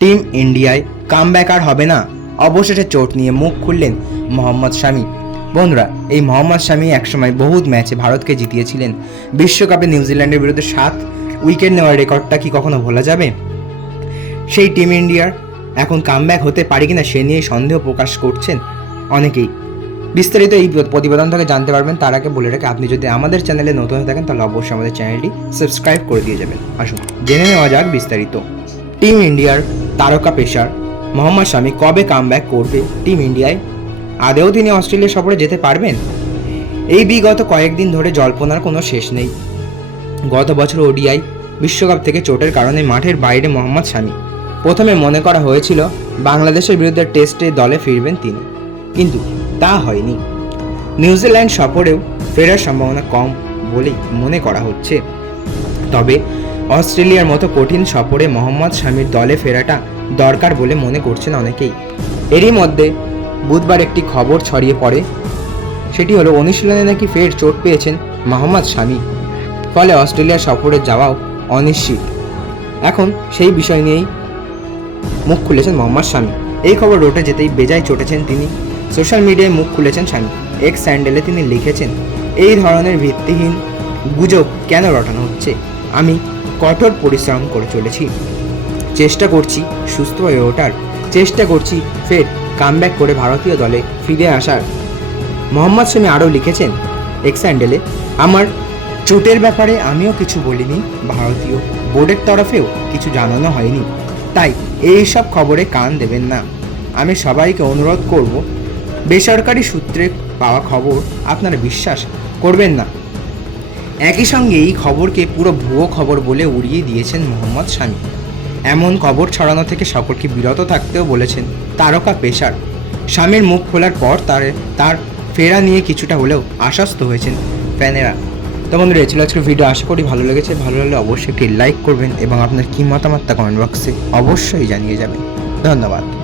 Team ইন্ডিয়ায় comeback আর হবে না। অবশেষে চোট নিয়ে মুখ খুললেন মোহাম্মদ শামি। বন্ধুরা, এই মোহাম্মদ শামি একসময় বহুত ম্যাচে ভারতকে জিতিয়েছিলেন। বিশ্বকাপে নিউজিল্যান্ডের বিরুদ্ধে সাত উইকেট নেওয়ার রেকর্ডটা কি কখনো ভোলা যাবে? সেই টিম ইন্ডিয়ার এখন কামব্যাক হতে পারে কিনা সে নিয়ে সন্দেহ প্রকাশ করছেন অনেকেই। বিস্তারিত এই প্রতিবেদন থেকে জানতে পারবেন, তার আগে বলে রাখি, আপনি যদি আমাদের চ্যানেলে নতুন হয়ে থাকেন, তাহলে অবশ্যই আমাদের চ্যানেলটি সাবস্ক্রাইব করে দিয়ে যাবেন। আসুন, জেনে নেওয়া যাক বিস্তারিত। টিম ইন্ডিয়ার তারকা পেশার। মোহাম্মদ শামি কবে কামব্যাক করবে টিম ইন্ডিয়ায় আদেও তিনি অস্ট্রেলিয়া সফরে যেতে পারবেন? এই বিগত কয়েকদিন ধরে জল্পনার কোনো শেষ নেই। গত বছর ওডিআই বিশ্বকাপ থেকে চোটের কারণে মাঠের বাইরে মোহাম্মদ শামি। প্রথমে মনে করা হয়েছিল, বাংলাদেশের বিরুদ্ধে টেস্টে দলে ফিরবেন তিনি। কিন্তু তা হয়নি। নিউজিল্যান্ড সফরেও ফেরার সম্ভাবনা কম বলেই মনে করা হচ্ছে। তবে অস্ট্রেলিয়ার মতো কঠিন সফরে মোহাম্মদ শামির দলে ফেরাটা দরকার বলে মনে করছেন অনেকেই। এরই মধ্যে বুধবার একটি খবর ছড়িয়ে পড়ে। সেটি হলো, অনুশীলনে নাকি ফের চোট পেয়েছেন মোহাম্মদ শামি। ফলে অস্ট্রেলিয়া সফরে যাওয়াও অনিশ্চিত। এখন সেই বিষয় নিয়েই মুখ খুলেছেন মোহাম্মদ শামি। এই খবর রোটে যেতেই বেজায় চটেছেন তিনি। সোশ্যাল মিডিয়ায় মুখ খুলেছেন শামি। এক্স স্যান্ডেলে তিনি লিখেছেন, এই ধরনের ভিত্তিহীন গুজব কেন রটানো হচ্ছে? আমি কঠোর পরিশ্রম করে চলেছি। চেষ্টা করছি সুস্থ হয়ে ওঠার। চেষ্টা করছি ফের কামব্যাক করে ভারতীয় দলে ফিরে আসার। মোহাম্মদ শামি আরও লিখেছেন এক্স হ্যান্ডেলে আমার চোটের ব্যাপারে আমিও কিছু বলিনি। ভারতীয় বোর্ডের তরফেও কিছু জানানো হয়নি। তাই এই সব খবরে কান দেবেন না। আমি সবাইকে অনুরোধ করব, বেসরকারি সূত্রে পাওয়া খবর আপনারা বিশ্বাস করবেন না। একই সঙ্গে এই খবরকে পুরো ভুয়ো খবর বলে উড়িয়ে দিয়েছেন মোহাম্মদ শামি। এমন খবর ছড়ানো থেকে সকলকে বিরত থাকতেও বলেছেন তারকা পেশার। স্বামীর মুখ খোলার পর তার তার ফেরা নিয়ে কিছুটা হলেও আশ্বস্ত হয়েছেন ফ্যানেরা। তো বন্ধুরা ছিল আজকের ভিডিও আশা করি ভালো লেগেছে। ভালো লাগলে অবশ্যই একটি লাইক করবেন এবং আপনার কী মতামত তা কমেন্ট বক্সে অবশ্যই জানিয়ে যাবেন। ধন্যবাদ।